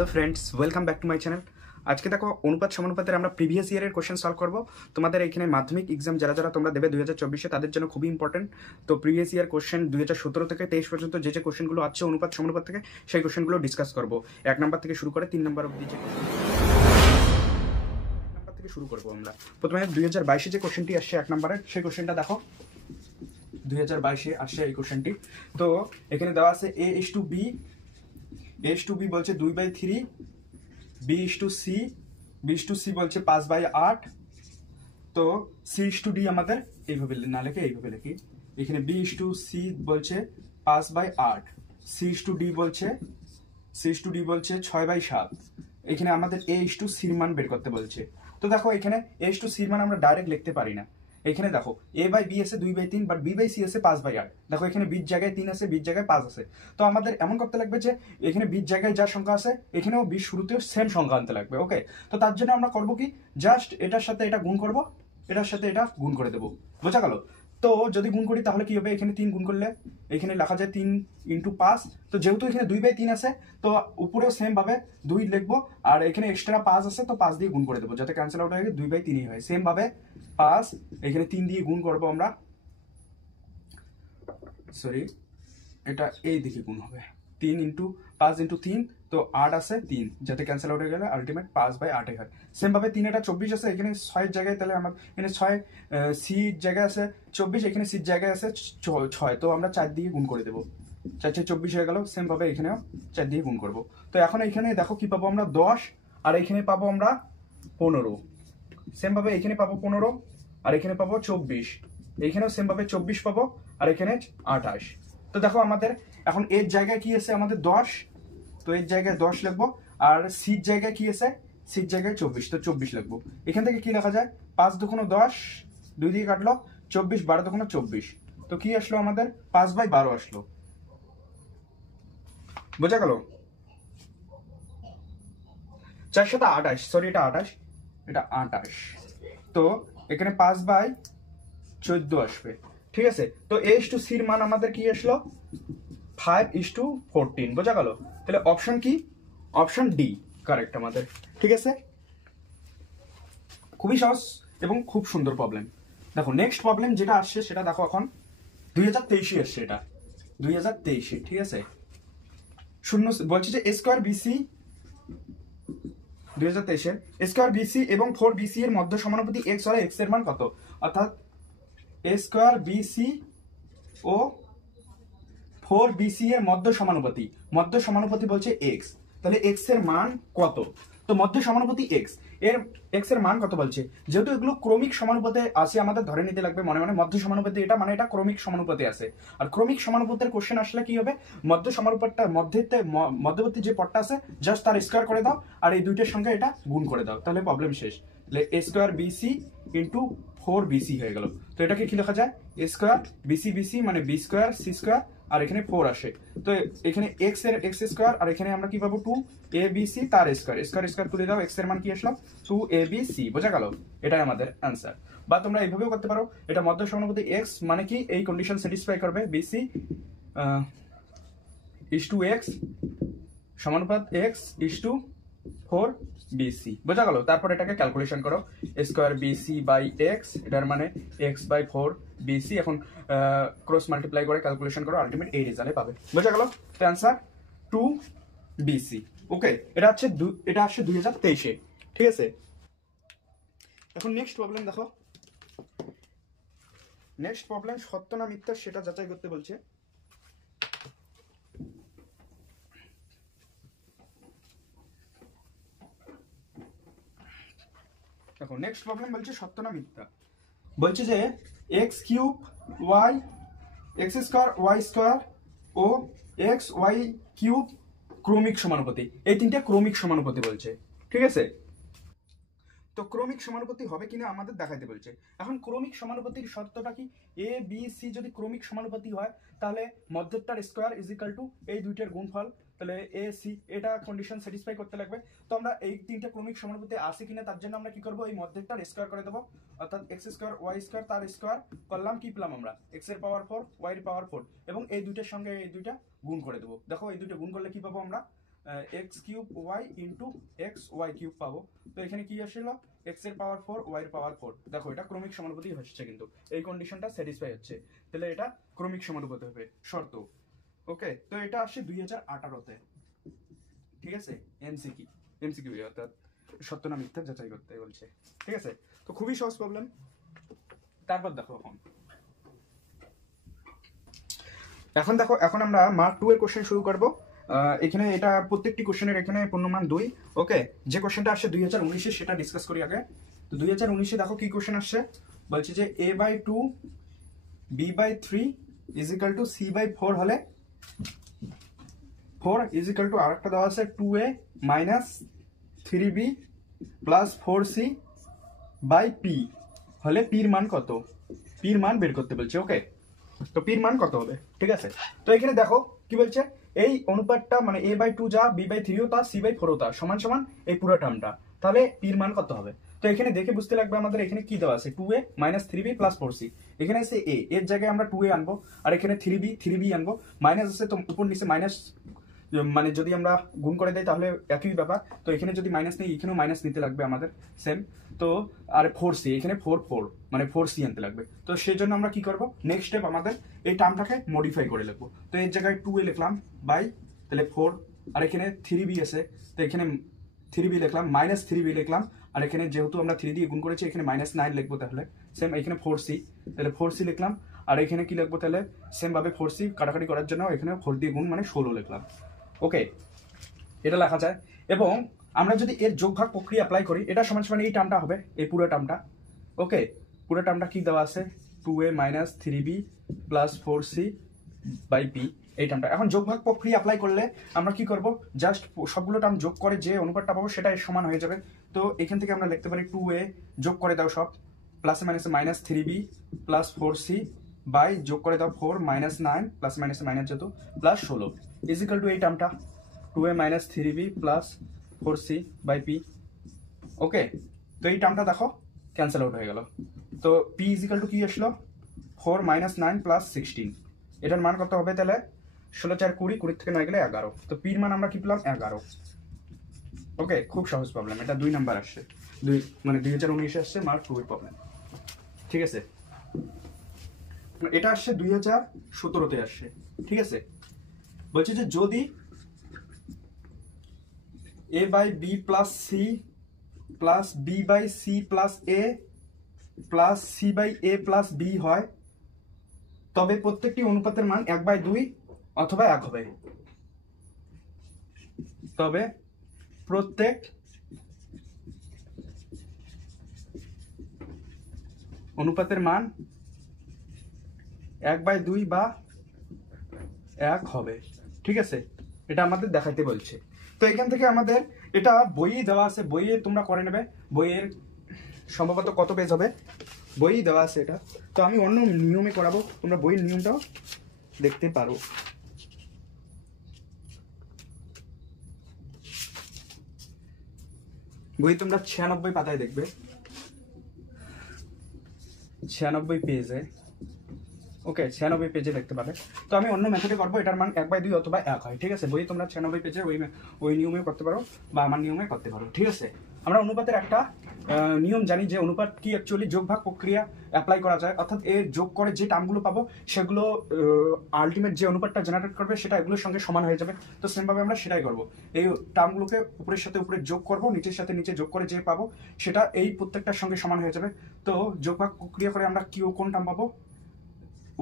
Hello friends, welcome back to my channel. আজকে দেখো অনুপাত সমানুপাতের আমরা প্রিভিয়াস ইয়ারের কোশ্চেন সলভ করব। তোমাদের এখানে মাধ্যমিক এক্সাম যারা যারা তোমরা দেবে 2024-এ তাদের জন্য খুবই ইম্পর্টেন্ট। তো প্রিভিয়াস ইয়ার কোশ্চেন 2017 থেকে 23 পর্যন্ত যে কোশ্চেনগুলো আছে অনুপাত সমানুপাত থেকে সেই কোশ্চেনগুলো ডিসকাস করব। 1 নাম্বার থেকে শুরু করে 3 নাম্বার অবধি থেকে শুরু করবো আমরা। প্রথমে 2022-এ যে কোশ্চেনটি আসছে 1 নাম্বারের, সেই কোশ্চেনটা দেখো। 2022-এ আসছে এই কোশ্চেনটি। তো এখানে দেওয়া আছে a:b বলছে 2/3, b:c বলছে 5/8। তো c:d আমাদের এইভাবে না লিখে এইভাবে লিখি। এখানে b:c বলছে 5/8, c:d বলছে 6/7। এখানে আমাদের a:c এর মান বের করতে বলছে। তো দেখো এখানে a:c এর মান আমরা ডাইরেক্ট লিখতে পারি না। এখানে দেখো a/b আছে 2/3, বাট b/c আছে 5/8। দেখো এখানে b জায়গায় 3 আছে, b জায়গায় 5 আছে। তো আমাদের এমন করতে লাগবে যে এখানে b জায়গায় যা সংখ্যা আছে এখানেও b শুরুতেও সেম সংখ্যা আনতে লাগবে। ওকে, তো তার জন্য আমরা করব কি, জাস্ট এটার সাথে এটা গুণ করব, এটার সাথে এটা গুণ করে দেবো। বোঝা গেল? তো যদি গুণ করি তাহলে কি হবে, এখানে 3 গুণ করলে এখানে লেখা যায় 3 × 5। তো যেহেতু এখানে 2/3 আছে তো উপরেও সেম ভাবে 2 লিখবো, আর এখানে এক্সট্রা 5 আছে তো 5 দিয়ে গুণ করে দেবো, যাতে ক্যান্সেল আউট হয়ে 2/3 হয়। সেম ভাবে 5 এখানে 3 দিয়ে গুণ করবো আমরা, সরি এটা এই দিকে গুণ হবে 3 × 5 × 3, তো 8 আছে 3, যাতে ক্যান্সেল আউট হয়ে গেলে আলটিমেট 5/8 হয়। সেম ভাবে 3 এটা 24 আছে, এখানে 6 এর জায়গায় তাহলে আমার এখানে 6 সি জায়গায় আছে 24, এখানে সি জায়গায় আছে 6, তো আমরা 4 দিয়ে গুণ করে দেবো। 4 × 24 হয়ে গেল। সেম ভাবে এখানেও 4 দিয়ে গুণ করবো। তো এখন এখানে দেখো কি পাবো আমরা 10, আর এখানে পাবো আমরা 15। সেম ভাবে এখানে পাবো 15, আর এখানে পাবো 24, এইখানেও সেম ভাবে 24 পাবো, আর এখানে 28। তো দেখো আমাদের এখন এর জায়গায় কি আছে আমাদের 10, তো এর জায়গায় 10 লিখবো, আর সির জায়গায় কি আছে, সির জায়গায় 24, তো 24 লিখবো। এখান থেকে কি লেখা যায়, 5 × 10, 2 দিয়ে কাটলো 24, 12 × 24, তো কি আসলো আমাদের 5/12 আসলো। বোঝা গেল? 4 × 7 = 28, সরি এটা 28, এটা 28। তো এখানে 5/14 আসবে। ঠিক আছে, তো a:c এর মান আমাদের কি আসলো 5:14। বোঝা গেল? তাহলে অপশন কি, অপশন ডি কারেক্ট আমাদের। ঠিক আছে, খুবই সহজ এবং খুব সুন্দর প্রবলেম। দেখো নেক্সট প্রবলেম যেটা আসছে সেটা দেখো, এখন 2023-এ আসছে, এটা 2023-এ। ঠিক আছে, শূন্য বলছে যে a² BC 2023-এর a² BC এবং 4 BC এর মধ্য সমানুপাতি x হলে x এর মান কত? অর্থাৎ a² BC ও 4 BC এর মধ্য সমানুপাতি বলছে x, তাহলে x এর মান কত? তো মধ্য সমানুপাতি x এর x এর মান কত বলছে, যেহেতু এগুলো ক্রমিক সমানুপাতে আছে আমাদের ধরে নিতে লাগবে মনে মনে মধ্য সমানুপাতি এটা মানে এটা ক্রমিক সমানুপাতে আছে। আর ক্রমিক সমানুপাতের কোশ্চেন আসলে কি হবে, মধ্য সমানুপাতটা মধ্যবর্তী যে পদটা আছে জাস্ট তার স্কয়ার করে দাও, আর এই দুইটার সঙ্গে এটা গুণ করে দাও, তাহলে প্রবলেম শেষ। তাহলে a² BC × 4 BC হয়ে গেল। তো এটাকে কি লেখা যায়, a² BC মানে b² c², আর এখানে 4 আসে। তো এখানে x এর x², আর এখানে আমরা কি পাবো 2abc তার স্কয়ার তুলে দাও, x এর মান কি আসলো 2abc। বোঝা গেল? এটাই আমাদের অ্যান্সার। বা তোমরা এইভাবেও করতে পারো, এটা মধ্য সমানুপাতি x মানে কি এই কন্ডিশন স্যাটিসফাই করবে, bc x সমানুপাত x 4 BC। বোঝা গেল? তারপর এটাকে ক্যালকুলেশন করো, a² BC/x, এটার মানে x/4 BC। এখন ক্রস মাল্টিপ্লাই করে ক্যালকুলেশন করো, আলটিমেট এই রেজাল্টে পাবে। বোঝা গেল? তো অ্যান্সার 2 BC। ওকে, এটা আসছে 2023-এ। ঠিক আছে, এখন নেক্সট প্রবলেম দেখো। নেক্সট প্রবলেম সত্য না মিথ্যা সেটা যাচাই করতে বলছে। দেখো নেক্সট প্রবলেম বলছে সত্য না মিথ্যা। বলছে যে x³ y x² y² ও xy³ ক্রমিক সমানুপাতি, এই তিনটা ক্রমিক সমানুপাতি বলছে। ঠিক আছে, তো ক্রমিক সমানুপাতি হবে কিনা আমাদের দেখাইতে বলছে। এখন ক্রমিক সমানুপাতির শর্তটা কি, a b c যদি ক্রমিক সমানুপাতি হয় তাহলে মধ্যেরটার স্কয়ার ইজ ইকুয়াল টু এই দুইটার গুণফল, তাহলে a c, এটা কন্ডিশন স্যাটিসফাই করতে লাগবে। তো আমরা এই তিনটা ক্রমিক সমানুপাতি আছে কিনা তার জন্য আমরা কি করব, এই মধ্যেরটার স্কয়ার করে দেবো, অর্থাৎ x² y² তার স্কয়ার করলাম, কি পেলাম আমরা x এর পাওয়ার 4 y এর পাওয়ার 4, এবং এই দুইটার সঙ্গে এই দুইটা গুণ করে দেবো। দেখো এই দুইটা গুণ করলে কি পাবো আমরা x cube y into x y cube পাবো। তো এখানে কি আসছিল, এক্স এর পাওয়ার 4 ওয়াই এর পাওয়ার 4। দেখো এটা ক্রমিক সমানুপাতি হচ্ছে, কিন্তু এই কন্ডিশনটা স্যাটিসফাই হচ্ছে, তাহলে এটা ক্রমিক সমানুপাতি হবে শর্ত। ওকে, তো এটা আসছে 2018-তে, ঠিক আছে, এমসিকিউ অর্থাৎ সত্য না মিথ্যা যাচাই করতে বলছে, ঠিক আছে। তো খুবই সহজ প্রবলেম। তারপর দেখো এখন দেখো, এখন আমরা মার্ক 2 এর কোশ্চেন শুরু করব। এখানে এটা প্রত্যেকটি কোশ্চেনের এখানে পূর্ণমান 2। ওকে, যে কোশ্চেনটা আসছে 2019-এ সেটা ডিসকাস করি আগে। তো 2019-এ দেখো কি কোশ্চেন আসছে, বলছে যে a/2 b/3 = c/4 হলে 4 = আরেকটা দেওয়া আছে 2a - 3b + 4c/p হলে p এর মান কত, p এর মান বের করতে বলছে। ওকে, তো p এর মান কত হবে, ঠিক আছে। তো এখানে দেখো কি বলছে, এই অনুপাতটা মানে a/2 যা b/3 তা c/4 তা সমান সমান এই পুরো টার্মটা, তাহলে p এর মান কত হবে। তো এখানে দেখে বুঝতে লাগবে আমাদের এখানে কি দেওয়া আছে, 2a - 3b + 4c। এখানে আছে a, এর জায়গায় আমরা 2a আনবো, আর এখানে 3b আনবো, মাইনাস আছে তো উপর নিচে মাইনাস, মানে যদি আমরা গুণ করে দেই তাহলে একই ব্যাপার। তো এখানে যদি মাইনাস নেই, এখানেও মাইনাস নিতে লাগবে আমাদের সেম। তো আর 4c, এখানে 4 মানে 4c আনতে লাগবে। তো সেই জন্য আমরা কি করব, নেক্সট স্টেপ আমাদের এই টার্মটাকে মডিফাই করে লিখবো। তো এর জায়গায় 2a লিখলাম বাই তাহলে 4, আর এখানে 3b আছে, তো এখানে 3b লিখলাম, -3b লিখলাম, আর এখানে যেহেতু আমরা 3 দিয়ে গুণ করেছি এখানে -9 লিখবো, তাহলে সেম এখানে 4c, তাহলে 4c লিখলাম, আর এখানে কি লিখবো তাহলে সেম ভাবে 4c কাটাকাটি করার জন্য এখানে 4 দিয়ে গুণ মানে 16 লিখলাম। ওকে, এটা লেখা যায়। এবং আমরা যদি এর যোগভাগ প্রক্রিয়া অ্যাপ্লাই করি, এটা সমান সমান এই টার্মটা হবে, এই পুরো টার্মটা। ওকে, পুরো টার্মটা কি দেওয়া আছে, 2a - 3b + 4c/p, এই টার্মটা। এখন যোগভাগ প্রক্রিয়া অ্যাপ্লাই করলে আমরা কি করব, জাস্ট সবগুলো টার্ম যোগ করে যে অনুপাতটা পাবো সেটা এর সমান হয়ে যাবে। তো এখান থেকে আমরা লিখতে পারি 2a যোগ করে দাও সব, প্লাসে মাইনাসে -3b + 4c বাই যোগ করে দাও 4 - 9 প্লাস মাইনাসে মাইনাস যেত প্লাস 16 = এই টার্মটা 2a - 3b + 4c/p। ওকে, তো এই টার্মটা দেখো ক্যান্সেল আউট হয়ে গেল। তো p = কি আসলো, 4 - 9 + 16, এটার মান কত হবে তাহলে 16 × 4 = 20, 20 থেকে 9 গেলে 11। তো p এর মান আমরা কি পেলাম, 11। ওকে, খুব সহজ প্রবলেম, এটা 2 নাম্বার আসছে, 2 মানে 2019 আসছে মার্ক 2 এর প্রবলেম, ঠিক আছে। এটা আসছে 2017-তে আসছে, ঠিক আছে। বলছে যে যদি a/b + c + b/c + a + c/a + b হয়, তবে প্রত্যেকটি অনুপাতের মান 1/2 অথবা 1 হবে। তবে প্রত্যেক অনুপাতের মান 1/2 বা 1 হবে, ঠিক আছে। এটা আমাদের দেখাইতে বলছে। তো এখান থেকে আমাদের এটা বইয়ে দেওয়া আছে, বইয়ে তোমরা করে নেবে, বইয়ের সম্ভবত কত পেজ হবে, বইয়ে দেওয়া আছে এটা। তো আমি অন্য নিয়মে করাবো, তোমরা বইয়ের নিয়মটাও দেখতে পারো। বই তোমরা 96 পাতায় দেখবে, 96 পেজে। ওকে, 96 পেজে দেখতে পাবে। তো আমি অন্য মেথডে করবো, এটার মান 1/2 অথবা 1 হয়, ঠিক আছে। বই তোমরা 96 পেজে ওই নিয়মে করতে পারো বা আমার নিয়মে করতে পারো, ঠিক আছে। আমরা অনুপাতের একটা নিয়ম জানি যে অনুপাত কি অ্যাকচুয়ালি যোগভাগ প্রক্রিয়া অ্যাপ্লাই করা যায়, অর্থাৎ এর যোগ করে যে টার্মগুলো পাবো সেগুলো আলটিমেট যে অনুপাতটা জেনারেট করবে সেটা এগুলোর সঙ্গে সমান হয়ে যাবে। তো সেমভাবে আমরা সেটাই করবো, এই টার্মগুলোকে উপরের সাথে উপরে যোগ করবো, নিচের সাথে নিচে যোগ করে যে পাবো সেটা এই প্রত্যেকটার সঙ্গে সমান হয়ে যাবে। তো যোগভাগ প্রক্রিয়া করে আমরা কোন টার্ম পাবো,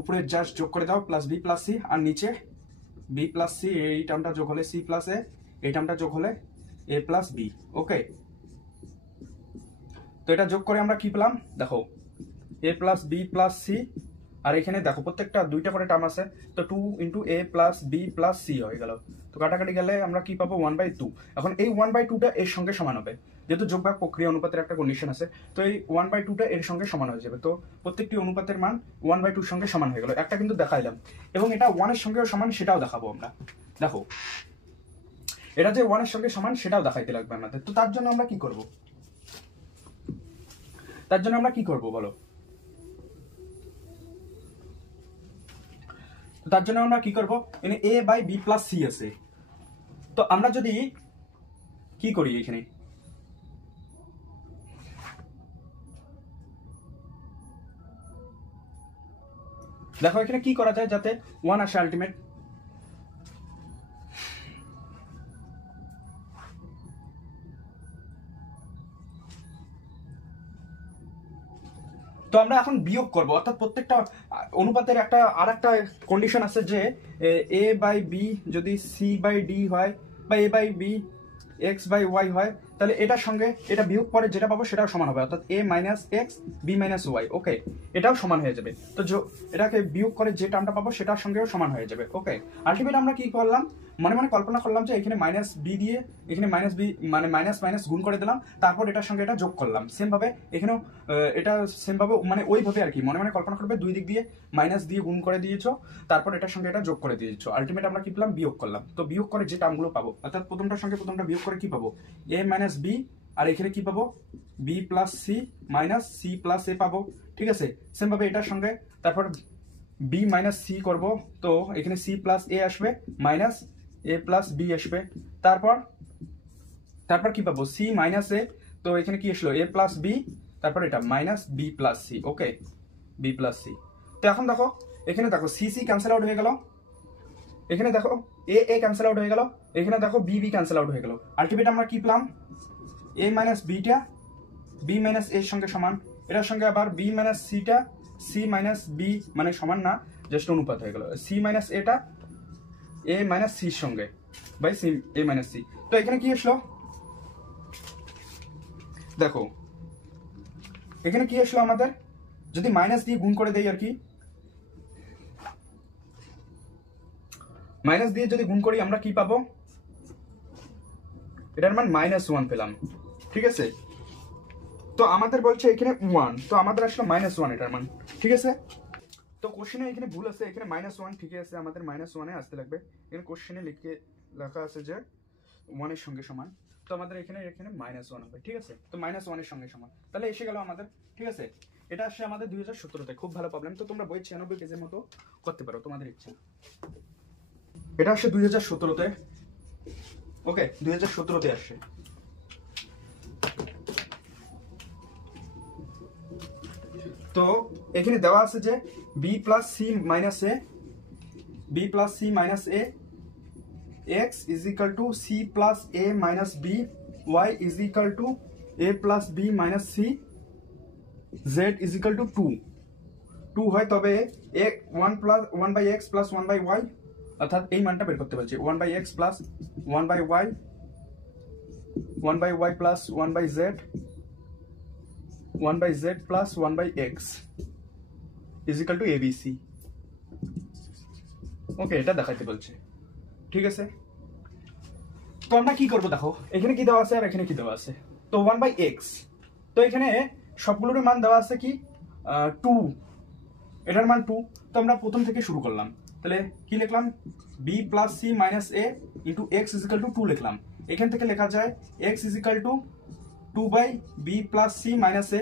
উপরে জাস্ট যোগ করে দাও +b + c, আর নিচে b + c, এই টার্মটা যোগ হলে c + a, এই টার্মটা যোগ হলে a + b। ওকে, তো এটা যোগ করে আমরা কি পেলাম দেখো, a + b + c, আর এখানে দেখো প্রত্যেকটা 2টা করে টার্ম আছে, তো 2 × a + b + c হয়ে গেল। তো কাটাকাটি গেলে আমরা কি পাবো, 1/2। এখন এই 1/2টা এর সঙ্গে সমান হবে, যেহেতু যোগভাগ প্রক্রিয়া অনুপাতের একটা কন্ডিশন আছে, তো এই 1/2টা এর সঙ্গে সমান হয়ে যাবে। তো প্রত্যেকটি অনুপাতের মান 1/2 এর সঙ্গে সমান হয়ে গেল, একটা কিন্তু দেখাইলাম। এবং এটা 1 এর সঙ্গেও সমান সেটাও দেখাবো আমরা। দেখো এটা যে 1 এর সঙ্গে সমান সেটাও দেখাইতে লাগবে আমাদের। তো তার জন্য আমরা কি করব, বলো। তার জন্য আমরা কি করব, এখানে a/b + c আছে, তো আমরা যদি কি করি এখানে, দেখো এখানে কি করা যায় যাতে 1 আসে আলটিমেট। তো আমরা এখন বিয়োগ করব, অর্থাৎ প্রত্যেকটা অনুপাতের একটা আরেকটা কন্ডিশন আছে যে a বাই বি যদি c বাই ডি হয় বা a by b x by y হয়, তাহলে এটার সঙ্গে এটা বিয়োগ করে যেটা পাবো সেটাও সমান হবে, অর্থাৎ a minus x b minus y. Okay, এটাও সমান হয়ে যাবে। তো এটাকে বিয়োগ করে যে টার্মটা পাবো সেটার সঙ্গেও সমান হয়ে যাবে। ওকে, আলটিমেট আমরা কি করলাম, মনে মনে কল্পনা করলাম যে এখানে মাইনাস বি দিয়ে এখানে মাইনাস বি মানে মাইনাস মাইনাস গুণ করে দিলাম, তারপর এটার সঙ্গে এটা যোগ করলাম। সেম ভাবে এখানেও এটা সেম ভাবে মানে ওইভাবে আর কি মনে মনে কল্পনা করবে, দুই দিক দিয়ে মাইনাস দিয়ে গুণ করে দিয়েছো, তারপর এটার সঙ্গে এটা যোগ করে দিয়েছো। আলটিমেট আমরা কি পেলাম, বিয়োগ করলাম। তো বিয়োগ করে যে টার্মগুলো পাবো, অর্থাৎ প্রথমটার সঙ্গে প্রথমটা বিয়োগ করে কি পাবো, এ মাইনাস বি, আর এখানে কি পাবো, b plus c minus c plus a পাবো। ঠিক আছে, সেম ভাবে এটার সঙ্গে তারপর বি মাইনাস সি করবো, তো এখানে সি প্লাস এ আসবে মাইনাস এ প্লাস বি আসবে। তারপর তারপর কি পাবো, সি মাইনাস এ, তো এখানে কি আসলো, এ প্লাস বি, তারপর এটা মাইনাস বি প্লাস সি। ওকে, বি প্লাস সি। তো এখন দেখো এখানে দেখো সি সি ক্যান্সেল আউট হয়ে গেল, এখানে দেখো এ এ ক্যান্সেল আউট হয়ে গেল, এখানে দেখো বি বি ক্যান্সেল আউট হয়ে গেল। আলটিমেট আমরা কি পেলাম, এ মাইনাস বিটা বি মাইনাস এর সঙ্গে সমান, এটার সঙ্গে আবার বি মাইনাস সিটা সি মাইনাস বি মানে সমান না, জাস্ট অনুপাত হয়ে গেল। সি মাইনাস এটা এ মাইনাস সির সঙ্গে by c a minus c. তো এখানে কি আসলো, দেখো এখানে কি আসলো আমাদের, যদি মাইনাস দিয়ে গুণ করে দেই আর কি, মাইনাস দিয়ে যদি গুণ করি আমরা কি পাবো, এটার মান -1 পেলাম। ঠিক আছে, তো আমাদের বলছে এখানে 1, তো আমাদের আসলে -1 এটার মান। ঠিক আছে, তো কোশ্চেনে এখানে ভুল আছে, এখানে -1 ঠিকই আছে, আমাদের -1 আসতে লাগবে। এখানে কোশ্চেনে লেখা আছে যে 1 এর সঙ্গে সমান, তো আমাদের এখানে এখানে -1 হবে। ঠিক আছে, তো -1 এর সঙ্গে সমান, তাহলে এসে গেল আমাদের। ঠিক আছে, এটা আসছে আমাদের 2017-তে, খুব ভালো প্রবলেম। তো তোমরা বই 96 পেজের মতো করতে পারো তোমাদের ইচ্ছা। এটা আসছে 2017-তে। ওকে, 2017-তে আসছে। তো এখানে দেওয়া আছে যে b plus c minus a, b plus c minus a, x is equal to c plus a minus b, y is equal to a plus b minus c, z is equal to 2 হয়, তবে 1 by x plus 1 by y, অর্থাৎ এই মানটা বের করতে বলছি, 1 by x plus 1 by y, 1 by y plus 1 by z, 1 by z plus 1 by x is equal to abc। ওকে, এটা দেখাইতে বলছে। ঠিক আছে, তো আমরা কি করবো, দেখো এখানে কি দেওয়া আছে আর এখানে কি দেওয়া আছে। তো 1 by x, তো এখানে সবগুলোর মান দেওয়া আছে কি 2, এটার মান 2। তো আমরা প্রথম থেকে শুরু করলাম, তাহলে কি লিখলাম, b plus c minus a into x is equal to 2 লিখলাম। এখান থেকে লেখা যায় x is equal to 2 by b plus c minus a,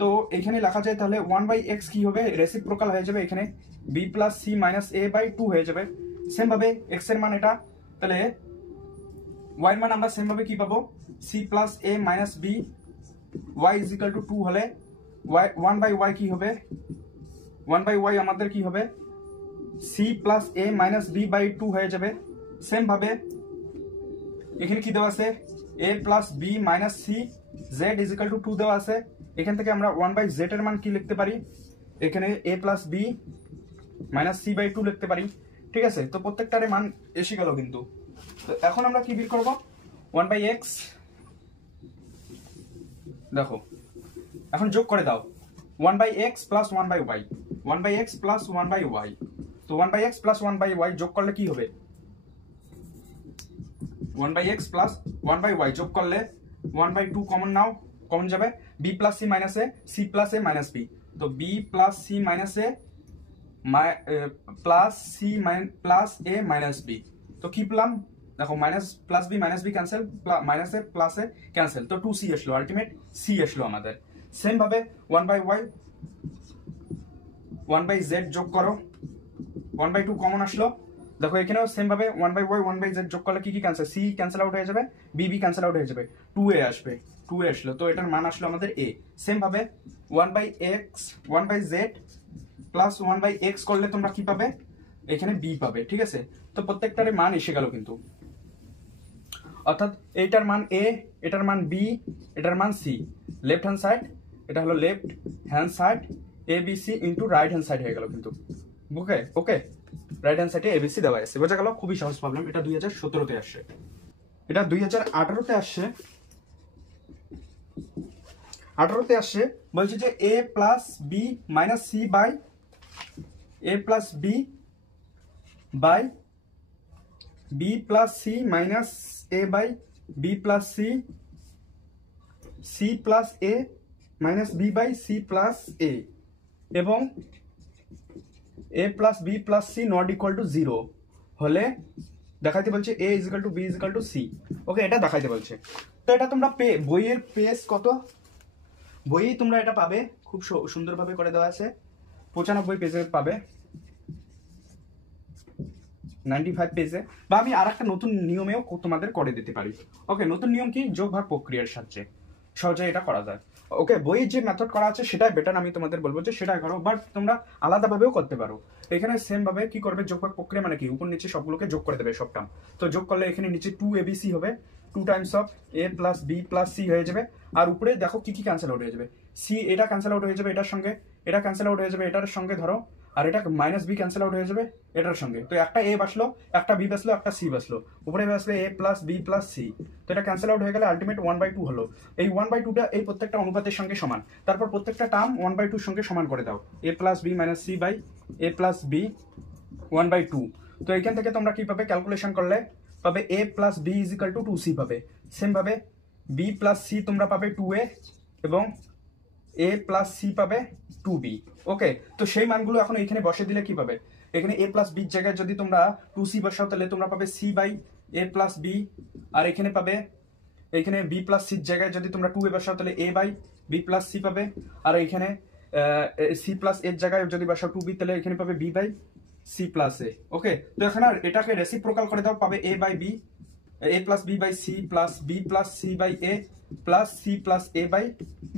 তো এখানে লেখা যায় তাহলে 1 বাই এক্স কি হবে, রেসিপ্রোকাল হয়ে যাবে, এখানে b plus c minus a by 2 হয়ে যাবে। সেম ভাবে এক্স এর মান এটা, তাহলে y এর মান আমরা সেম ভাবে কি পাবো, c plus a minus b, y is equal two 2 হলে y 1 বাই y কি হবে, 1 বাই y আমাদের কি হবে, c plus a minus b by 2 হয়ে যাবে। সেম ভাবে এখানে কি দেওয়া আছে, a plus b minus c, z is equal two 2 দেওয়া আছে। এখান থেকে আমরা 1 বাই z এর মান কি লিখতে পারি, এখানে a plus b minus c by 2 লিখতে পারি। ঠিক আছে, তো প্রত্যেকটার মান এসে গেল কিন্তু। তো এখন আমরা কি বের করব, 1 বাই x, দেখো এখন যোগ করে দাও, 1 by x plus 1 by y, 1 by x plus 1 by y, তো 1 by x plus 1 by y যোগ করলে কি হবে, 1 by x plus 1 by y যোগ করলে 1 বাই 2 কমন নাও, কমন যাবে, b plus c minus a, c plus a minus b, তো b plus c minus a plus c plus a minus b, তো কি পেলাম, দেখো minus plus b minus b cancel, minus a plus a cancel, তো 2c আসলো, ultimate c আসলো আমাদের। Same ভাবে 1 বাই y 1 বাই z যোগ করো, 1 বাই 2 কমন আসলো, দেখো এখানেও সেম ভাবে 1/y 1/z যোগ করলে কি কি ক্যান্সেল, সি ক্যান্সেল আউট হয়ে যাবে, বি বি ক্যান্সেল আউট হয়ে যাবে, 2a আসবে, 2a আসলো, তো এটার মান আসলো আমাদের a। সেম ভাবে 1/x 1/z প্লাস 1/x করলে তোমরা কি পাবে, এখানে b পাবে, ঠিক আছে। তো প্রত্যেকটার মান এসে গেল কিন্তু, অর্থাৎ এইটার মান a, এটার মান b, এটার মান c, লেফট হ্যান্ড সাইড, এটা হলো left hand side abc into right hand side হয়ে গেল কিন্তু। ওকে ওকে, রাইট হ্যান্ড সাইডে এবিসি দেওয়া আছে, বোঝা গেল? খুবই সহজ প্রবলেম। এটা 2017-তে আসছে, এটা 2018-তে আসছে। 18-তে আসছে, বলছে যে a plus b minus c by a plus b by b plus c minus a by b plus c, c plus a minus b by c plus a, এবং a plus b plus c not equal to 0 হলে দেখাইতে বলছে a is equal to b is equal to c. Okay, এটা দেখাইতে বলছে। তো এটা তোমরা বইয়ের পেজ কত, বইয়ে তোমরা এটা পাবে, খুব সুন্দরভাবে করে দেওয়া আছে, 95 পেজে পাবে, 95 পেজে, বা আমি আর একটা নতুন নিয়মেও তোমাদের করে দিতে পারি। ওকে, নতুন নিয়ম কি, যোগ ভাগ প্রক্রিয়ার সাহায্যে সহজে এটা করা যায়। ওকে, বইয়ের যে মেথড করা আছে সেটাই বেটার, আমি তোমাদের বলবো যে সেটাই করো, বাট তোমরা আলাদাভাবেও করতে পারো। এখানে সেম ভাবে কি করবে, যোগ ভাগ প্রক্রিয়া মানে কি, উপর নিচে সবগুলোকে যোগ করে দেবে সব টার্ম। তো যোগ করলে এখানে নিচে 2abc হবে, 2 times of a plus b plus c হয়ে যাবে, আর উপরে দেখো কি কি ক্যান্সেল আউট হয়ে যাবে, সি এটা ক্যান্সেল আউট হয়ে যাবে এটার সঙ্গে, এটা ক্যান্সেল আউট হয়ে যাবে এটার সঙ্গে ধরো, আর এটা মাইনাস বি ক্যান্সেল আউট হয়ে যাবে এটার সঙ্গে। তো একটা এ বাসলো, একটা বি বাসলো, একটা সি বাসলো, উপরে বাসলো এ প্লাস বি প্লাস সি, তো এটা ক্যান্সেল আউট হয়ে গেলে আলটিমেট 1/2 হলো। এই 1/2টা এই প্রত্যেকটা অনুপাতের সঙ্গে সমান, তারপর প্রত্যেকটা টার্ম 1/2 সঙ্গে সমান করে দাও, a plus b minus c by a plus b 1/2। তো এখান থেকে তোমরা কি পাবে, ক্যালকুলেশন করলে পাবে a plus b is equal to 2c পাবে। সেম ভাবে b প্লাস সি তোমরা পাবে 2a, এবং a প্লাস সি পাবে 2b। ওকে, তো সেই মানগুলো এখন এখানে বসে দিলে কি পাবে, এখানে a প্লাস বির জায়গায় যদি তোমরা 2c বসাও তাহলে তোমরা পাবে c by a plus b, আর এখানে পাবে, এখানে b প্লাস সির জায়গায় যদি তোমরা 2a বসাও তাহলে a by b plus c পাবে, আর এখানে c প্লাস এর জায়গায় যদি বসাও 2b তাহলে এখানে পাবে b by c plus a. Okay, তো এখন আর এটাকে রেসিপ্রোকাল করে দাও, পাবে a by b, a plus b by c plus b plus c by a plus c plus a by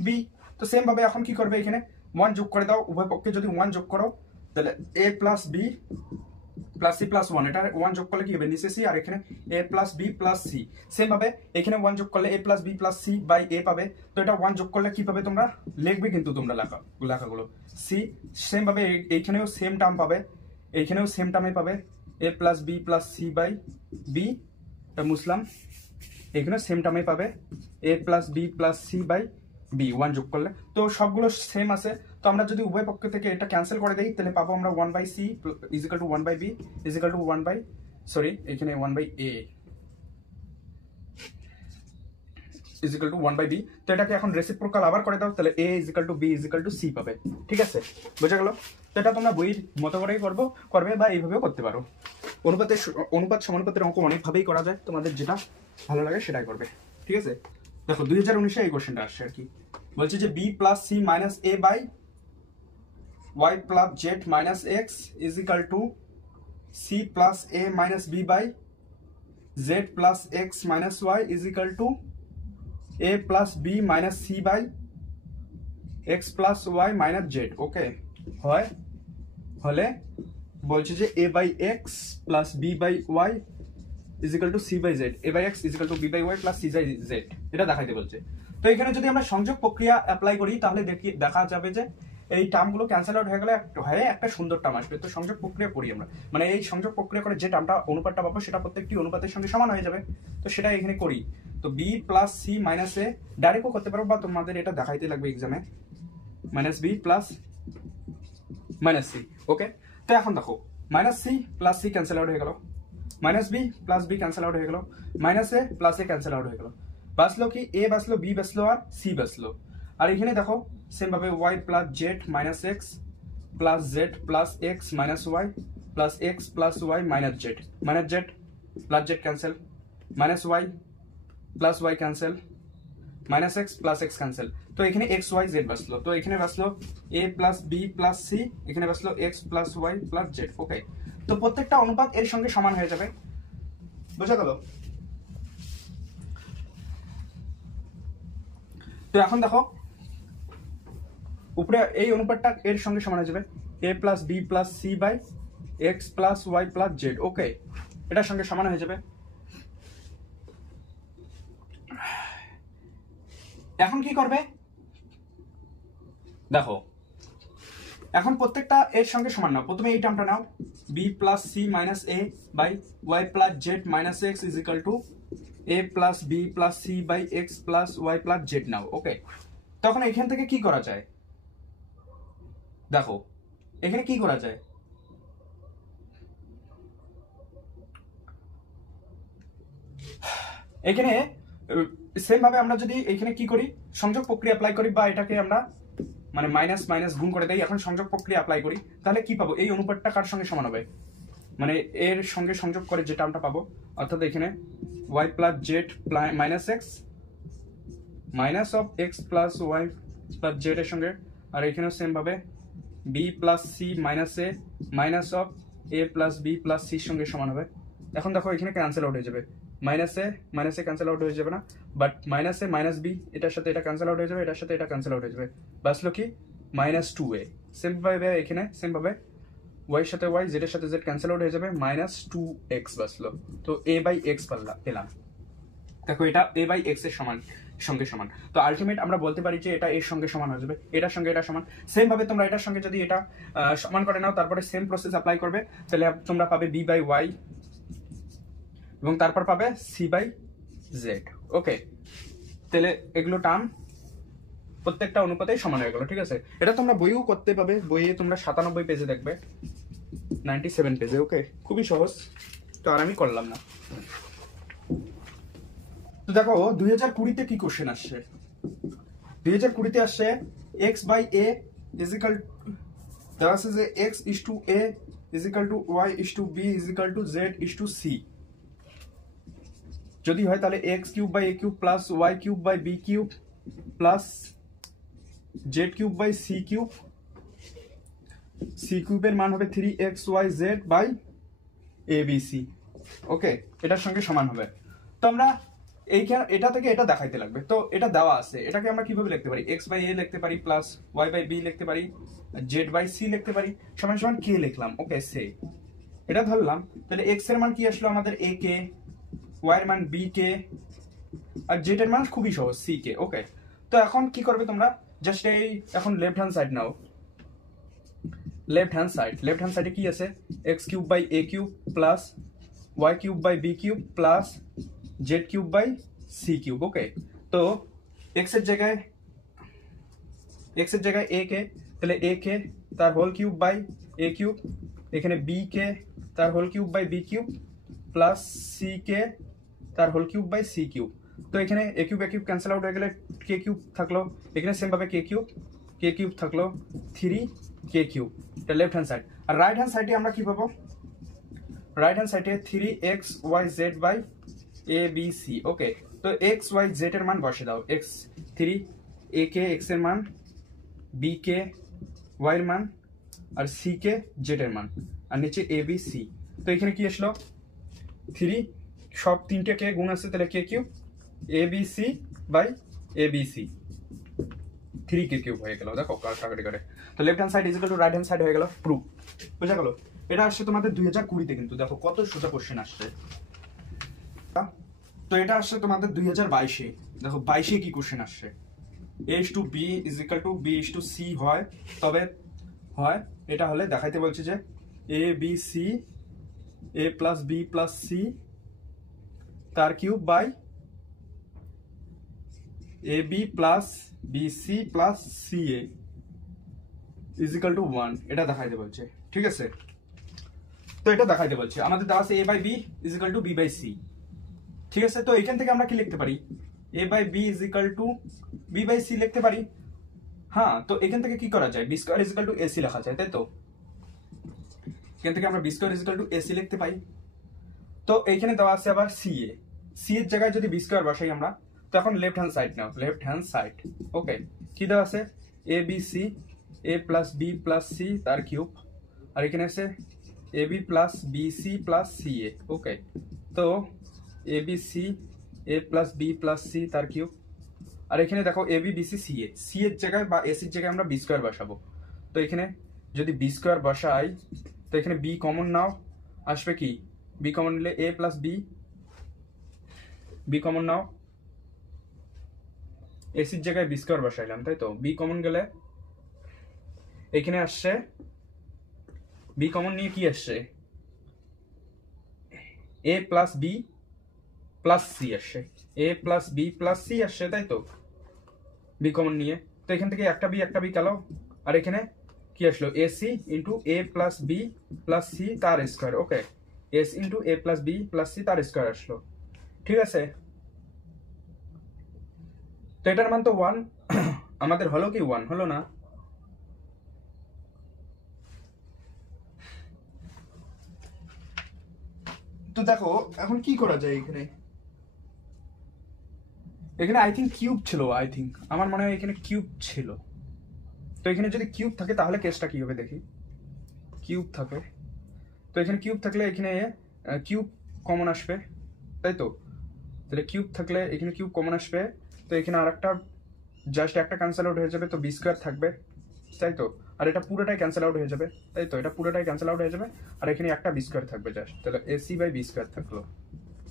b. তো সেম ভাবে এখন কি করবে, এখানে 1 যোগ করে দাও, উভয় পক্ষে যদি 1 যোগ করো তাহলে a plus b plus c plus 1, এটা 1 যোগ করলে কি হবে, নিচে সি, আর এখানে a plus b plus c. Same ভাবে এখানে 1 যোগ করলে a plus b plus c by a পাবে, তো এটা 1 যোগ করলে কি পাবে, তোমরা লিখবে কিন্তু তোমরা লেখাগুলো সি। সেম ভাবে এইখানেও সেম টার্ম পাবে, এইখানেও সেম টার্মে পাবে a plus b plus c by b, এটা মুসলাম, এখানেও সেম টার্মে পাবে a plus b plus c by b 1 যোগ করলে। তো সবগুলো সেম আছে, তো আমরা যদি উভয় পক্ষ থেকে এটা ক্যান্সেল করে দেই তাহলে পাবো আমরা 1/c is equal two 1/b is equal two 1/, sorry এখানে 1/a is equal two 1/b। তো এটাকে এখন রেসিপ্রোকাল আবার করে দাও, তাহলে a is equal two b is equal two c পাবে, ঠিক আছে, বোঝা গেল? তো এটা তোমরা বইয়ের মতো করেই করবে বা এইভাবেও করতে পারো। অনুপাত সমানুপাতের অঙ্ক অনেকভাবেই করা যায়, তোমাদের যেটা ভালো লাগে সেটাই করবে, ঠিক আছে। দেখো 2019-এ এই কোশ্চেনটা আসছে আর কি, বলছে যে b plus c minus a by y plus z minus x is equal to c plus a minus b by z plus x minus y is equal to a plus b minus c by x plus y minus z. Okay, হলে বলছে যে a by x plus b by y is equal to c by z, a by x is equal to b by y plus c by Z, এটা দেখাইতে বলছে। তো এখানে যদি আমরা সংযোগ প্রক্রিয়া অ্যাপ্লাই করি তাহলে দেখা যাবে যে এই টার্মগুলো ক্যান্সেল আউট হয়ে গেলে একটা সুন্দর টার্ম আসবে। তো সংযোগ প্রক্রিয়া করি আমরা, মানে এই সংযোগ প্রক্রিয়া করে যে টার্মটা অনুপাতটা পাবো সেটা প্রত্যেকটি অনুপাতের সঙ্গে সমান হয়ে যাবে, তো সেটা এখানে করি। তো b plus c minus a ডাইরেক্টও করতে পারো, বা তোমাদের এটা দেখাইতে লাগবে এক্সামে, minus b plus minus c. Okay, তো এখন দেখো minus c plus c cancel out হয়ে গেল, minus b plus b cancel out হয়ে গেল, minus a plus a cancel out হয়ে গেল, বাঁচলো কি এ বাঁচলো, বি বাঁচলো, আর সি বাঁচলো। আর এখানে দেখো সেম ভাবে y plus z minus x plus z plus x minus y plus x plus y minus z plus z cancel, minus y plus y cancel, minus x plus x cancel. তো এখানে x y z বাঁচলো, তো এখানে বাঁচলো a plus b plus c, এখানে বাঁচলো x plus y plus z. Okay, তো প্রত্যেকটা অনুপাত এর সঙ্গে সমান হয়ে যাবে, বোঝা গেল? তো এখন দেখো উপরে এই অনুপাতটা এর সঙ্গে সমান হয়ে যাবে a plus b plus c by x plus y plus z. Okay, এটার সঙ্গে সমান হয়ে যাবে। এখন কি করবে দেখো, এখন প্রত্যেকটা এর সঙ্গে সমান নাও। প্রথমে এই টার্মটা নাও, b plus c minus a by y plus z minus x is equal to a plus b plus c by x plus y plus z নাও। ওকে, তখন এখান থেকে কি করা যায় দেখো, এখানে কি করা যায়, এখানে সেম ভাবে আমরা যদি এখানে কি করি, সংযোগ প্রক্রিয়া অ্যাপ্লাই করি, বা এটাকে আমরা মানে মাইনাস মাইনাস গুণ করে দেই, এখন সংযোগ প্রক্রিয়া অ্যাপ্লাই করি, তাহলে কি পাবো, এই অনুপাতটা কার সঙ্গে সমান হবে, মানে এর সঙ্গে সংযোগ করে যে টার্মটা পাবো, অর্থাৎ এখানে y plus z minus x minus of x plus y plus z এর সঙ্গে, আর এখানেও সেম ভাবে b plus c minus a minus of a plus b প্লাস সির সঙ্গে সমান হবে। এখন দেখো এখানে ক্যান্সেল আউট হয়ে যাবে, মাইনাস এ ক্যান্সেল আউট হয়ে যাবে না, but minus a minus b এটার সাথে এটা ক্যান্সেল আউট হয়ে যাবে, এটার সাথে এটা ক্যান্সেল আউট হয়ে যাবে, বাসলো কি মাইনাস 2a। সেম ভাবে এখানে সেম ভাবে ওয়াই সাথে ওয়াই, জেড এর সাথে জেড ক্যান্সেল আউট হয়ে যাবে, মাইনাস 2x বাসলো। তো a বাই এক্স পেলাম। দেখো এটা a বাই এক্স এর সঙ্গে সমান। তো আলটিমেট আমরা বলতে পারি যে এটা এর সঙ্গে সমান হয়ে যাবে, এটার সঙ্গে এটা সমান। সেম ভাবে তোমরা এটার সঙ্গে যদি এটা সমান করে নাও, তারপরে সেম প্রসেস অ্যাপ্লাই করবে, তাহলে তোমরা পাবে বি বাই ওয়াই এবং তারপর পাবে সি বাই জেড। ওকে, তাহলে এগুলো টার্ম প্রত্যেকটা অনুপাতেই সমান হয়ে গেল। ঠিক আছে, এটা তোমরা বইও করতে পাবে, বইয়ে তোমরা 97 পেজে দেখবে, 97 পেজে। ওকে, খুবই সহজ, তো আর আমি করলাম না। তো দেখো 2020-তে কি কোশ্চেন আসছে, 2020-তে আসছে x by a is equal, দেওয়া আছে যে x is to a is equal to y is to b is equal to z is to c। যদি হয় তাহলে x cube by a cube plus y cube by b cube plus z cube by c cube, c কিউবের মান হবে 3xyz by abc। ওকে, এটার সঙ্গে সমান হবে। তো আমরা এইখানে এটা থেকে এটা দেখাইতে লাগবে, তো এটা দেওয়া আছে, এটাকে আমরা কিভাবে লিখতে পারি, x বাই a লিখতে পারি, প্লাস y বাই b লিখতে পারি, z বাই c লিখতে পারি, সমান সমান k লিখলাম। ওকে, সে এটা ধরলাম, তাহলে x এর মান কি আসলো আমাদের a কে, y এর মান b কে, আর z এর মান খুবই সহজ c কে। ওকে, তো এখন কি করবে তোমরা, জাস্ট এই এখন লেফট হ্যান্ড সাইড নাও, লেফট হ্যান্ড সাইডে কি আছে, x cube by a cube plus y cube by b cube plus z cube by c cube. Okay, তো x এর জায়গায় a কে, তাহলে a কে তার whole cube by a cube, এখানে b কে তার whole cube by b cube plus c কে তার whole cube by c cube. তো এখানে a কিউব ক্যান্সেল আউট হয়ে গেলে k কিউব থাকলো, এখানে সেম ভাবে k কিউব থাকলো 3k কিউব, এটা লেফট হ্যান্ড সাইড। আর রাইট হ্যান্ড সাইডে আমরা কি পাবো, রাইট হ্যান্ড সাইডে 3xyz বাই abc। ওকে, তো xyz এর মান বসে দাও, x 3, a কে x এর মান, b কে y এর মান, আর c কে z এর মান, আর নিচে abc। তো এখানে কি আসলো 3, সব তিনটে কে গুণ আছে, তাহলে k কিউব abc বাই abc, 3k কিউব হয়ে গেল। দেখো কাটাকাটি করে, তো left hand side is equal to right hand side হয়ে গেল, প্রুফ। বুঝা গেল? এটা আসছে তোমাদের 2020-তে, কিন্তু দেখো কত সোজা কোশ্চেন আসছে। তো এটা আসছে তোমাদের 2022-এ, দেখো 22-এ কি কোশ্চেন আসছে, a is to b is equal to b is to c হয়, তবে হয় এটা হলে দেখাইতে বলছে যে a b c a plus b plus c তার cube by a b plus b c plus c a is equal to 1, এটা দেখাইতে বলছে। ঠিক আছে, তো এটা দেখাইতে বলছে, আমাদের দেওয়া আছে a by b is equal to b by c। ঠিক আছে, তো এখান থেকে আমরা কি লিখতে পারি, a by b is equal to b by c লিখতে পারি। হ্যাঁ, তো এখান থেকে কি করা যায়, b square is equal to ac লেখা যায়, তাই তো? এখান থেকে আমরা b square is equal to ac লিখতে পাই। তো এইখানে দেওয়া আছে আবার ca, c এর জায়গায় যদি b স্কয়ার বসাই আমরা, তো এখন লেফট হ্যান্ড সাইড নাও, লেফট হ্যান্ড সাইড। ওকে, কি দেওয়া আছে, a b c a plus b plus c তার কিউব, আর এখানে আছে a b plus b c plus c a. Okay, তো a b c a plus b plus c তার কিউব। আর এখানে দেখো a b b c c a, c এর জায়গায় বা এসির জায়গায় আমরা বি স্কোয়ার বসাবো। তো এখানে যদি বি স্কোয়ার বসাই তো এখানে বি কমন নাও, আসবে কি বি কমন নিলে এ প্লাস বি, বি কমন নাও, এসির জায়গায় বি স্কোয়ার বসাইলাম, তাই তো বি কমন গেলে এখানে আসছে বি কমন নিয়ে কি আসছে এ প্লাস বি প্লাস সি আসছে, এ প্লাস বি প্লাস সি আসছে, তাই তো বি কমন নিয়ে। তো এখান থেকে একটা বি গেল, আর এখানে কি আসলো a c into a plus b plus c তার square. Okay, s into a plus b plus c তার স্কোয়ার আসলো, ঠিক আছে। তো এটার মান তো 1, আমাদের হলো কি 1 হলো না? তো দেখো এখন কি করা যায়, এখানে এখানে আই থিঙ্ক কিউব ছিল, আই থিঙ্ক আমার মনে হয় এখানে কিউব ছিল। তো এখানে যদি কিউব থাকে তাহলে কেসটা কি হবে দেখি, কিউব থাকে তো এখানে কিউব থাকলে এখানে কিউব কমন আসবে, তাই তো তাহলে কিউব থাকলে এখানে কিউব কমন আসবে, তো এখানে আর একটা জাস্ট একটা ক্যান্সেল আউট হয়ে যাবে, তো বি স্কোয়ার থাকবে, তাই তো। আর এটা পুরোটাই ক্যান্সেল আউট হয়ে যাবে, তাই তো এটা পুরোটাই ক্যান্সেল আউট হয়ে যাবে, আর এখানে একটা বি স্কোয়ার থাকবে জাস্ট, তাহলে এসি বাই বি স্কোয়ার থাকলো,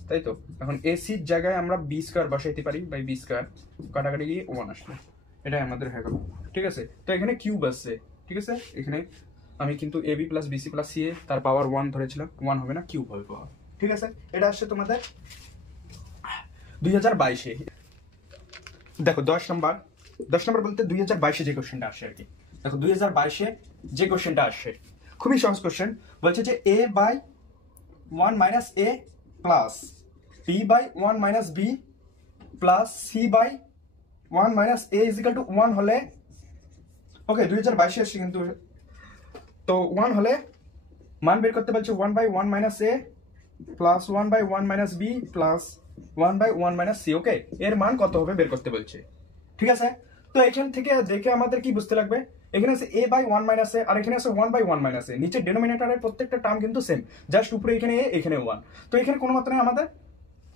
তাই তো। এখন এসির জায়গায় আমরা বি স্কোয়ার বসাইতে পারি, বাই বি স্কোয়ার কাটাকাটি গিয়ে 1 আসবে, এটাই আমাদের হয়ে গেল, ঠিক আছে। তো এখানে কিউব আসছে, ঠিক আছে। এখানে আমি কিন্তু a b plus b c plus c a তার পাওয়ার 1 ধরেছিলাম, 1 হবে না, কিউব হবে পাওয়ার, ঠিক আছে। এটা আসছে তোমাদের 2022-এ। দেখো 10 নম্বর বলতে 2022-এ যে কোশ্চেনটা আসে আর কি। দেখো 2022-এ যে কোশ্চেনটা আসে খুবই সহজ কোশ্চেন, বলছে যে a by 1 minus a plus b by 1 minus b plus c by 1 minus a is equal to 1 হলে, ওকে 2022-এ আসছে কিন্তু, তো 1 হলে মান বের করতে বলছে 1 by 1 minus a plus 1 by 1 minus b plus 1 by 1 minus c. Okay, এর মান কত হবে বের করতে বলছে, ঠিক আছে। তো এখান থেকে দেখে আমাদের কি বুঝতে লাগবে, এখানে আছে a বাই 1 মাইনাস এ আর এখানে আছে 1 বাই 1 মাইনাস এ, নিচে ডেনোমিনেটরের প্রত্যেকটা টার্ম কিন্তু সেম, জাস্ট উপরে এখানে a এখানে 1, তো এখানে কোনো মাত্রায় আমাদের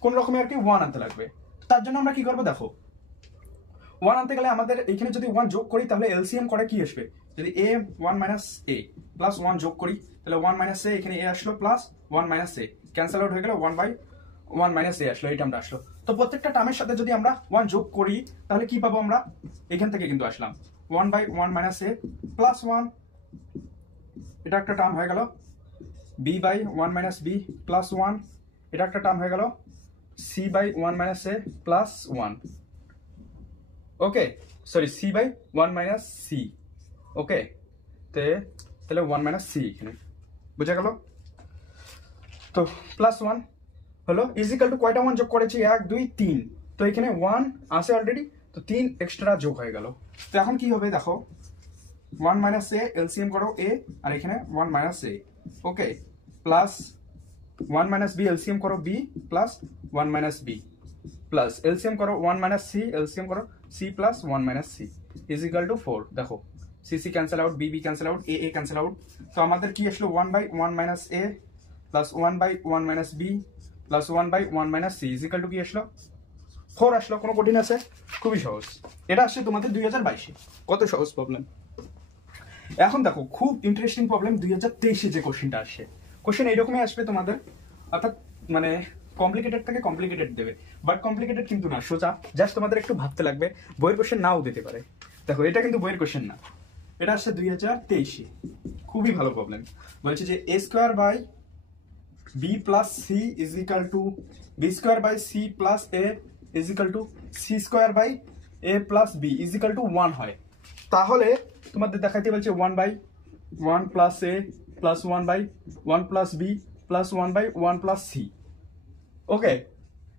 কোন রকমের আর কি 1 আনতে লাগবে। তার জন্য আমরা কি করব দেখো, 1 আনতে গেলে আমাদের এখানে যদি 1 যোগ করি তাহলে এলসিএম করে কি আসবে, যদি a 1 মাইনাস a প্লাস 1 যোগ করি তাহলে 1 মাইনাস a এখানে a আসলো plus 1 minus a cancel out হয়ে গেল, 1 বাই 1 মাইনাস a আসলো, এই টার্মটা আসলো। তো প্রত্যেকটা টার্মের সাথে যদি আমরা 1 যোগ করি তাহলে কি পাবো আমরা, এখান থেকে কিন্তু আসলাম 1 বাই 1 মাইনাস a প্লাস 1, এটা একটা টার্ম হয়ে গেল, b by 1 minus b plus 1, এটা একটা টার্ম হয়ে গেল, c by 1 minus a plus 1, okay sorry c by 1 minus c, okay তাহলে 1 মাইনাস c এখানে বুঝা গেল। তো প্লাস 1 হলো ইজিক্যাল টু কয়টা 1 যোগ করেছি 1 2 3, তো এখানে 1 আছে অলরেডি, তো 3 এক্সট্রা যোগ হয়ে গেল। তো এখন কি হবে দেখো 1 মাইনাস a এলসিএম করো a আর এখানে 1 minus a, okay plus 1 minus b LCM করো b plus 1 minus b plus LCM করো 1 মাইনাস c এলসিএম করো c plus 1 minus c is equal to 4। দেখো c c cancel out, b b cancel out, a a cancel out, তো আমাদের কি আসলো 1 by 1 minus a plus 1 by 1 minus b plus 1 by 1 minus c is equal to কি আসলো 4 আসলো। কোনো কঠিন আছে? খুবই সহজ। এটা আসছে তোমাদের 2022-এ, কত সহজ প্রবলেম। এখন দেখো খুব ইন্টারেস্টিং প্রবলেম 2023-এ যে কোশ্চেনটা আসে, কোশ্চেন এইরকমই আসবে তোমাদের, অর্থাৎ মানে কমপ্লিকেটেড থেকে কমপ্লিকেটেড দেবে, বাট কমপ্লিকেটেড কিন্তু না, সোজা, জাস্ট তোমাদের একটু ভাবতে লাগবে, বইয়ের কোশ্চেন নাও দিতে পারে। দেখো এটা কিন্তু বইয়ের কোশ্চেন না, এটা আসছে 2023-এ, খুবই ভালো প্রবলেম। বলছে যে a square by b plus c is equal to b square by c plus a is equal to c square by a plus b is equal to 1 হয়, তাহলে তোমাদের দেখাইতে বলছে 1 by 1 plus a plus 1 by 1 plus b plus 1 by 1 plus c, okay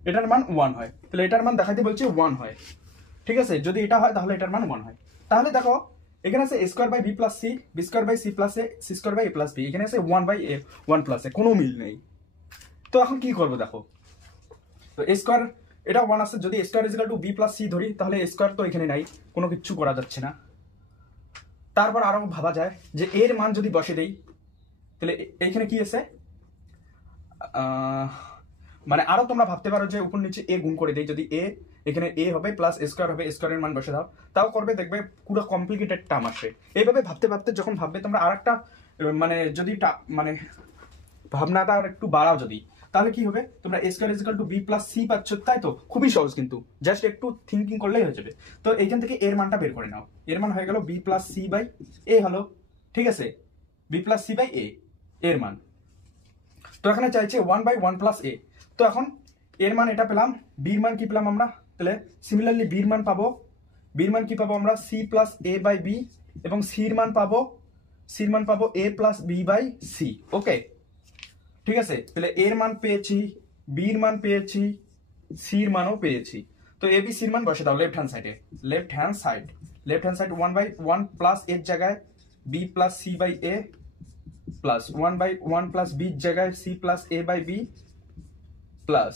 এটার মান 1 হয়, তাহলে এটার মান দেখাইতে বলছে 1 হয়, ঠিক আছে। যদি এটা হয় তাহলে এটার মান 1 হয়। তাহলে দেখো এখানে আছে a square by b plus c, b square by c plus a, c square by a plus b, এখানে আছে 1 বাই এ 1 প্লাস এ, কোনো মিল নেই। তো এখন কি করবো দেখো, তো a স্কোয়ার এটা 1 আছে, যদি a square is equal to b plus c ধরি তাহলে a স্কোয়ার তো এখানে নাই, কোনো কিছু করা যাচ্ছে না। তারপর আরো ভাবা যায় যে এর মান যদি বসে দেই, তাহলে এইখানে কি আছে, মানে আরো তোমরা ভাবতে পারো যে উপর নিচে এ গুণ করে দেই, যদি এ এখানে এ হবে প্লাস এ স্কোয়ার হবে, স্কোয়ারের মান বসে দাও, তাও করবে, দেখবে পুরো কমপ্লিকেটেড টার্ম আসে। এইভাবে ভাবতে ভাবতে যখন ভাববে তোমরা আরেকটা মানে যদি মানে ভাবনাটা আর একটু বাড়াও যদি, তাহলে কি হবে, তোমরা a square is equal to b plus c পাচ্ছ, তাই তো? খুবই সহজ, কিন্তু জাস্ট একটু থিঙ্কিং করলেই হয়ে যাবে। তো এইখান থেকে এর মানটা বের করে নাও, এর মান হয়ে গেল বি প্লাস সি বাই এ হলো, ঠিক আছে, বি প্লাস সি বাই এ এর মান। তো এখানে চাইছে 1/1 প্লাস এ। তো এখন এর মান এটা পেলাম, বির মান কি পেলাম আমরা, তাহলে সিমিলারলি বির মান পাবো, বির মান কি পাবো আমরা, c plus a by b, এবং সির মান পাবো a plus b by c. Okay, ঠিক আছে, তাহলে এর মান পেয়েছি, বির মান পেয়েছি, সির মানও পেয়েছি। তো এ বি সির মান বসে দাও লেফট হ্যান্ড সাইডে, লেফট হ্যান্ড সাইড 1/1 প্লাস এর জায়গায় b plus c by a, plus 1/1 plus বির জায়গায় c plus a by b, plus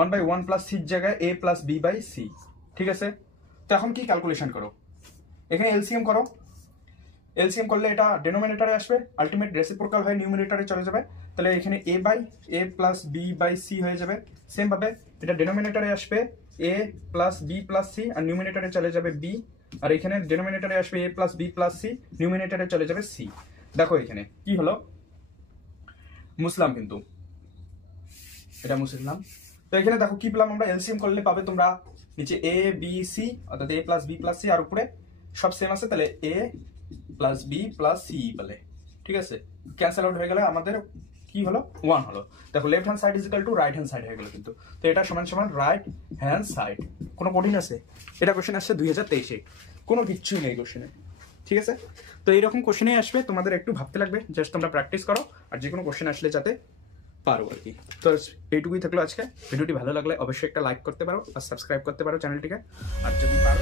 1/1 plus সির জায়গায় a plus b by c. ঠিক আছে, তো এখন কি ক্যালকুলেশন করো, এখানে এলসিএম করো, এলসিএম করলে এটা ডেনোমিনেটরে আসবে, আলটিমেট রেসিপ্রোকাল হয়ে নিউমিনেটরে চলে যাবে, তাহলে এখানে a by a plus b by c হয়ে যাবে। সেম ভাবে এটা ডেনোমিনেটরে আসবে a plus b plus c, আর নিউমিনেটরে চলে যাবে বি, আর এখানে ডেনোমিনেটরে আসবে a plus b plus c, নিউমিনেটরে চলে যাবে সি। দেখো এখানে কি হলো, মুসলাম, কিন্তু এটা মুসলাম। তো এখানে দেখো কি পেলাম আমরা, এলসিএম করলে পাবে তোমরা নিচে এ বি সি, অর্থাৎ এ প্লাস বি প্লাস সি, আর উপরে সব সেম আছে, তাহলে এ প্লাস বি প্লাস সি বলে। ঠিক আছে, ক্যান্সেল আউট হয়ে গেলে আমাদের কি হলো, 1 হলো। দেখো left hand side is equal to right hand side হয়ে গেল কিন্তু। তো এটা সমান সমান রাইট হ্যান্ড সাইড। কোনো কঠিন আছে? এটা কোশ্চেন আসছে 2023-এ, কোনো কিচ্ছুই নেই কোশ্চেনে। ঠিক আছে, তো এইরকম কোশ্চেনে আসবে, তোমাদের একটু ভাবতে লাগবে, জাস্ট তোমরা প্র্যাকটিস করো, আর যে কোনো কোশ্চেন আসলে যাতে পারো আর কি। তো এইটুকুই থাকলো আজকে। ভিডিওটি ভালো লাগলে অবশ্যই একটা লাইক করতে পারো, আর সাবস্ক্রাইব করতে পারো চ্যানেলটিকে, আর যদি পারো